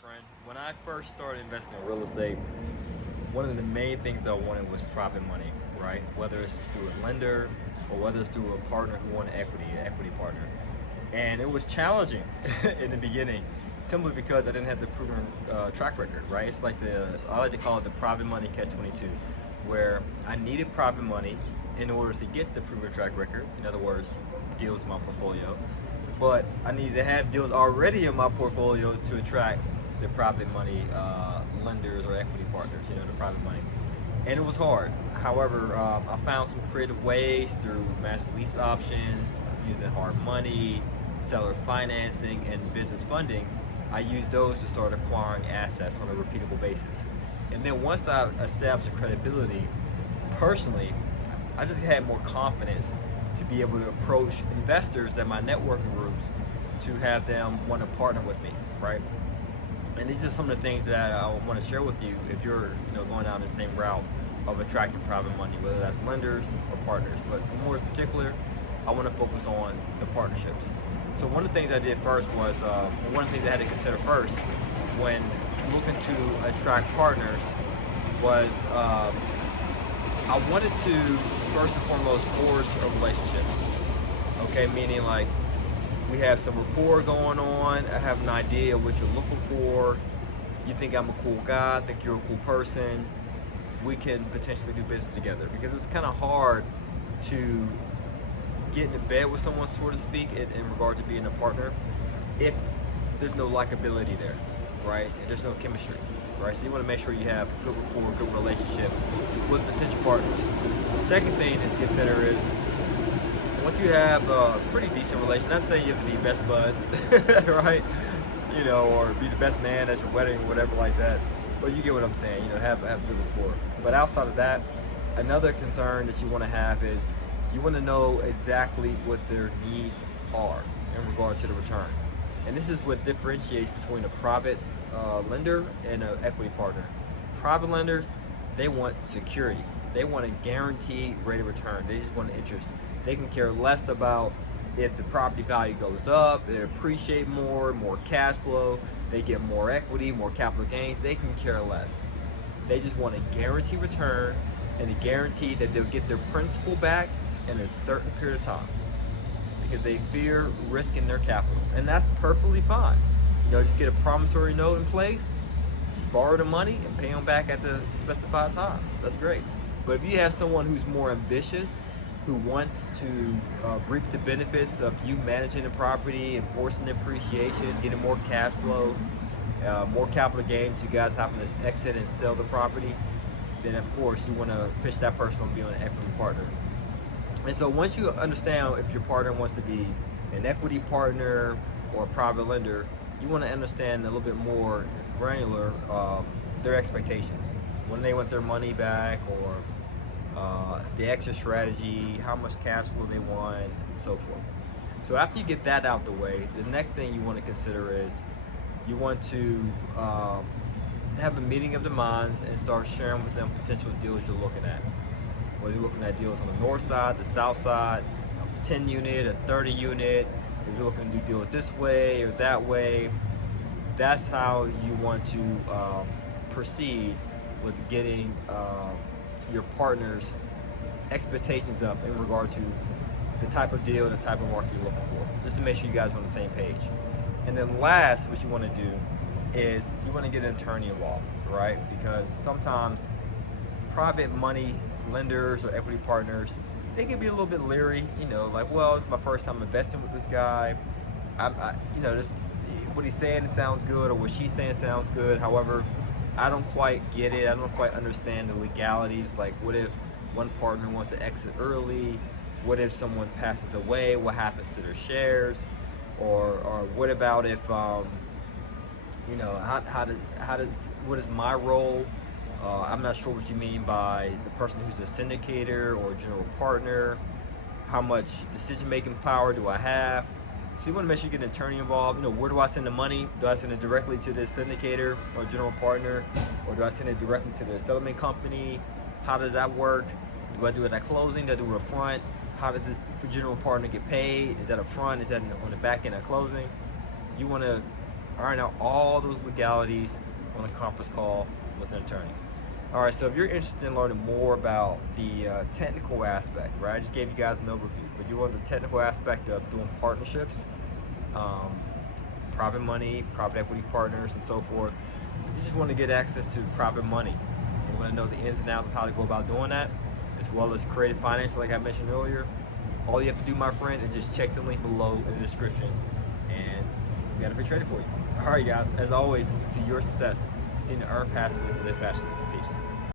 friend. When I first started investing in real estate, one of the main things I wanted was private money, right? Whether it's through a lender or whether it's through a partner who wanted equity, an equity partner. And it was challenging in the beginning, simply because I didn't have the proven track record, right? It's like I like to call it the private money catch-22, where I needed private money in order to get the proven track record. In other words, deals in my portfolio. But I needed to have deals already in my portfolio to attract the private money lenders or equity partners, the private money. And it was hard. However, I found some creative ways through master lease options, using hard money, seller financing, and business funding. I used those to start acquiring assets on a repeatable basis. And then once I established credibility, personally, I just had more confidence to be able to approach investors at my networking groups to have them want to partner with me, right? And these are some of the things that I want to share with you if you're going down the same route of attracting private money, whether that's lenders or partners. But more in particular, I want to focus on the partnerships. So one of the things I did first was, one of the things I had to consider first when looking to attract partners was I wanted to first and foremost forge a relationship. Okay, meaning like we have some rapport going on. I have an idea of what you're looking for. You think I'm a cool guy. I think you're a cool person. We can potentially do business together, because it's kind of hard to get into bed with someone, so to speak, in regard to being a partner, if there's no likability there, right? And there's no chemistry, right? So you want to make sure you have good rapport, good relationship with potential partners. The second thing to consider is, once you have a pretty decent relation, not saying you have to be best buds, right? Or be the best man at your wedding or whatever like that. But you get what I'm saying, have good rapport. But outside of that, another concern that you want to have is you want to know exactly what their needs are in regard to the return. And this is what differentiates between a private lender and an equity partner. Private lenders, they want security. They want a guaranteed rate of return. They just want interest. They can care less about if the property value goes up, they appreciate more cash flow, they get more equity, more capital gains. They can care less. They just want a guaranteed return and a guarantee that they'll get their principal back in a certain period of time, because they fear risking their capital. And that's perfectly fine. Just get a promissory note in place, borrow the money, and pay them back at the specified time. That's great. But if you have someone who's more ambitious, who wants to reap the benefits of you managing the property, enforcing the appreciation, getting more cash flow, more capital gains, you guys having to exit and sell the property, then of course you want to pitch that person on being an equity partner. And so once you understand if your partner wants to be an equity partner or a private lender, you want to understand a little bit more granular their expectations, when they want their money back, or the exit strategy, how much cash flow they want, and so forth. So after you get that out the way, the next thing you want to consider is you want to have a meeting of the minds and start sharing with them potential deals you're looking at. Whether you're looking at deals on the north side, the south side, a 10 unit, a 30 unit, if you're looking to do deals this way or that way, that's how you want to proceed with getting your partner's expectations up in regard to the type of deal and the type of market you're looking for, just to make sure you guys are on the same page. And then last, what you want to do is you want to get an attorney involved, right? Because sometimes private money lenders or equity partners, they can be a little bit leery, like, well, it's my first time investing with this guy. This, what he's saying sounds good, or what she's saying sounds good. However, I don't quite get it. I don't quite understand the legalities. Like, what if one partner wants to exit early? What if someone passes away? What happens to their shares? Or what about if what is my role? I'm not sure what you mean by the person who's the syndicator or general partner. How much decision-making power do I have? So you want to make sure you get an attorney involved. Where do I send the money? Do I send it directly to the syndicator or general partner? Or do I send it directly to the settlement company? How does that work? Do I do it at closing? Do I do it up front? How does this general partner get paid? Is that up front? Is that on the back end at closing? You want to iron out all those legalities on a conference call with an attorney. All right, so if you're interested in learning more about the technical aspect, right? I just gave you guys an overview, but you want the technical aspect of doing partnerships, um, private money, private equity partners, and so forth. If you just want to get access to private money, and you want to know the ins and outs of how to go about doing that, as well as creative finance, like I mentioned earlier, all you have to do, my friend, is just check the link below in the description, and we got a free training for you. All right, guys, as always, this is to your success. Continue to earn passively, live fastly.